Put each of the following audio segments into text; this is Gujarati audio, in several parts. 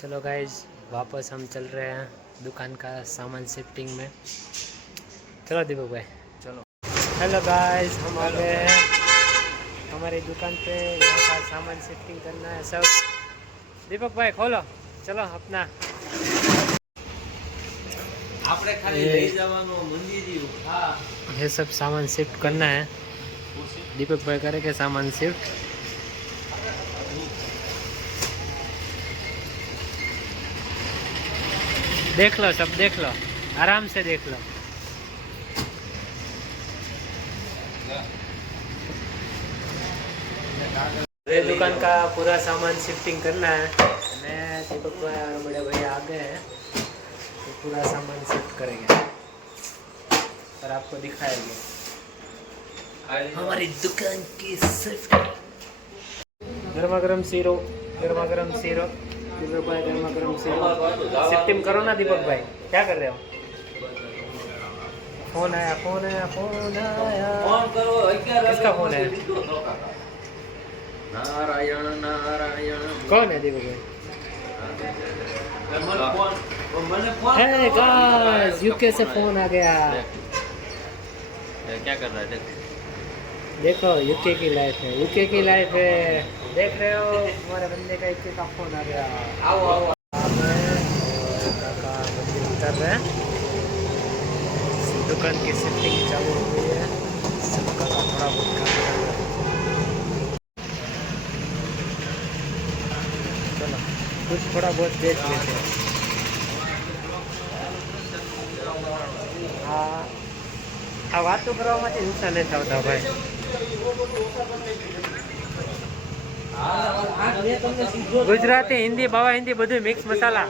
चलो गाइज वापस हम चल रहे हैं दुकान का सामान शिफ्टिंग में। चलो दीपक भाई चलो। हेलो गाइज, हम आ गए हैं हमारी दुकान पे। यहाँ का सामान शिफ्टिंग करना है सब। दीपक भाई खोलो, चलो अपना ये सब सामान शिफ्ट करना है। दीपक भाई करेंगे सामान शिफ्ट। देख लो, सब देख लो, आराम से देख लो। ये दुकान का पूरा सामान शिफ्टिंग करना है। मैं दीपक भाई और बड़े भैया आ गए हैं तो पूरा सामान शिफ्ट करेंगे और आपको दिखाएंगे हमारी दुकान की शिफ्ट। गर्मा गर्म सीरो, गर्मा गर्म सीरो। दीपक भाई गर्मा गर्म सीरो शिफ्टिंग करो ना। दीपक भाई क्या कर रहे हो? फोन आया, फोन आया, फोन आया। फोन करो। किसका फोन है? नारायण नारायण। कौन है दीपक भाई? है गाइस, यूके से फोन आ गया। क्या कर रहा है? देखो यूके की लाइफ है, यूके की लाइफ है। देख रहे हो हमारे बंदे का यूके का फोन आ गया। आओ आओ। काका मंदिर उतर रहे हैं। दुकान की शिफ्टिंग चालू हो गई है। सबका थोड़ा बहुत काम कर रहा है। चलो कुछ थोड़ा बहुत देख लेते हैं। આ વાતો કરવામાંથી નુકસાન નથી આવતા ભાઈ। ગુજરાતી, હિન્દી, બાવા હિન્દી બધું મિક્સ મસાલા।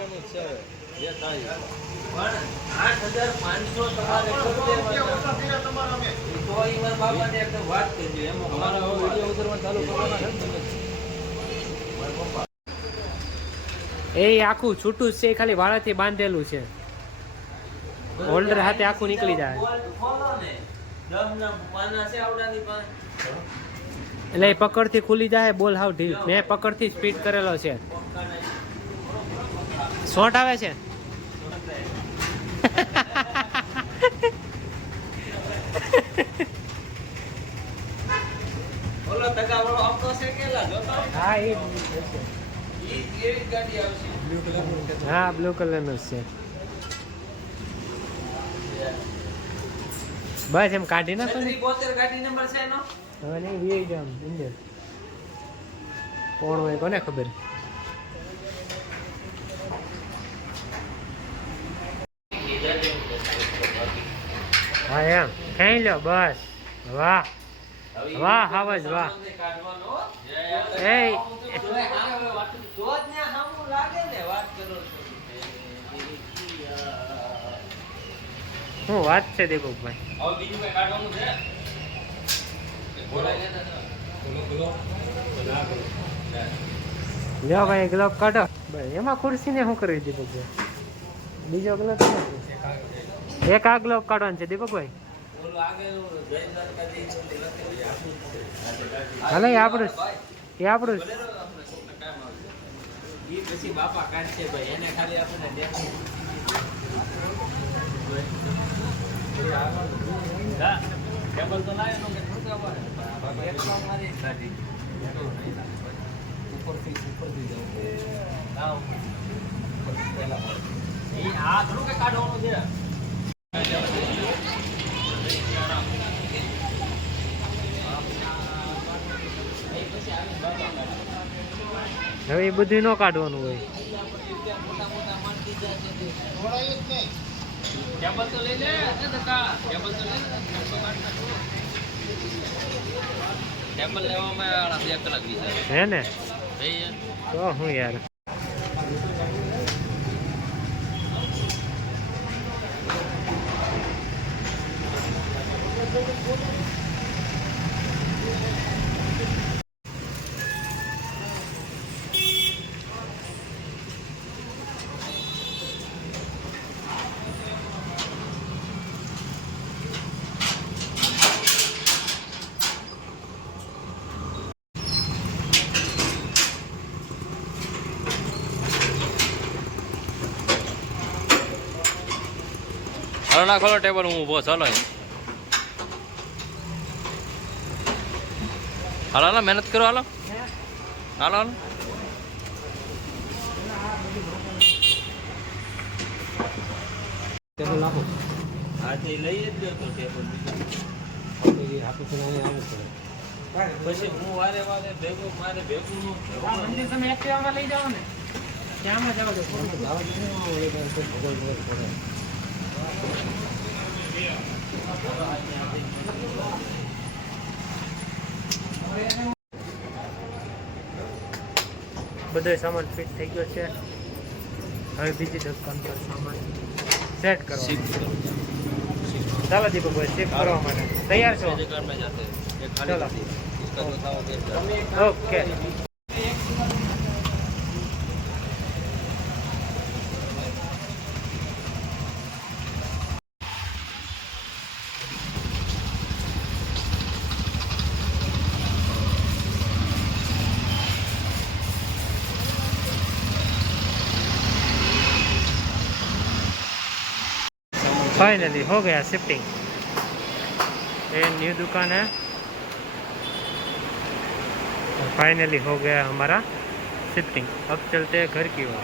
એ આખું છૂટું જ છે, ખાલી વાળાથી બાંધેલું છે। હોલ્ડર હાથે આખું નીકળી જાય એટલે એ પકડથી ખુલી જાય। બોલ હાવ ઢીલ, મેં પકડથી સ્પીડ કરેલો છે। શોર્ટ આવે છે। હા એ હા બ્લુ કલરનો છે। બસ એમ કાઢી નાખો ને। 72 ગાડી નંબર છે એનો। હવે નહીં વી જામ ઇન્ડિયન કોણ હોય કોને ખબર। હા એમ ખાઈ લો બસ। વાહ વાહ હાવજ વાહ। એ શું વાત છે દીપકભાઈ? લ્યો ભાઈ ગ્લોવ કાઢો। એમાં ખુરશી ને શું કરવી દીપકભાઈ? બીજો ગ્લોવ એક આ ગ્લોવ કાઢવાનો છે દીપકભાઈ। હાલે એ આપણું એ આપણું પછી બાપા કાઢશે ભાઈ, એને ખાલી આપણને કેબલ તો લાવ્યો કે ઉપરથી જાવ આ થોડું કે કાઢવાનું છે। હવે એ બધું ન કાઢવાનું હોય। કેબલ તો લઈ લે કેબલ તો લઈ કેબલ લેવામાં 2 કલાક બીજા હે ને ભાઈ તો હું યાર। હાલો ના ખોલો ટેબલ, હું ઊભો ચાલો અહીં. હાલો હાલો મહેનત કરો, હાલો હાલો હાલો. ટેબલ આપો. હા તે લઈ જ ગયો તો ટેબલ. પછી હું વારે વારે ભેગું મારે ભેગું મંદિર તમે એક્ટિવામાં લઈ જાઓ ને, ત્યાંમાં જાઓ છો. બધો સામાન ફિટ થઈ ગયો છે. હવે બીજી દુકાન પર સામાન સેટ કરો. ચાલો દીપકભાઈ ચેક કરવા માટે તૈયાર છો? चलो ओके. फाइनली हो गया शिफ्टिंग. ये न्यू दुकान है. फाइनली हो गया हमारा शिफ्टिंग. अब चलते हैं घर की ओर.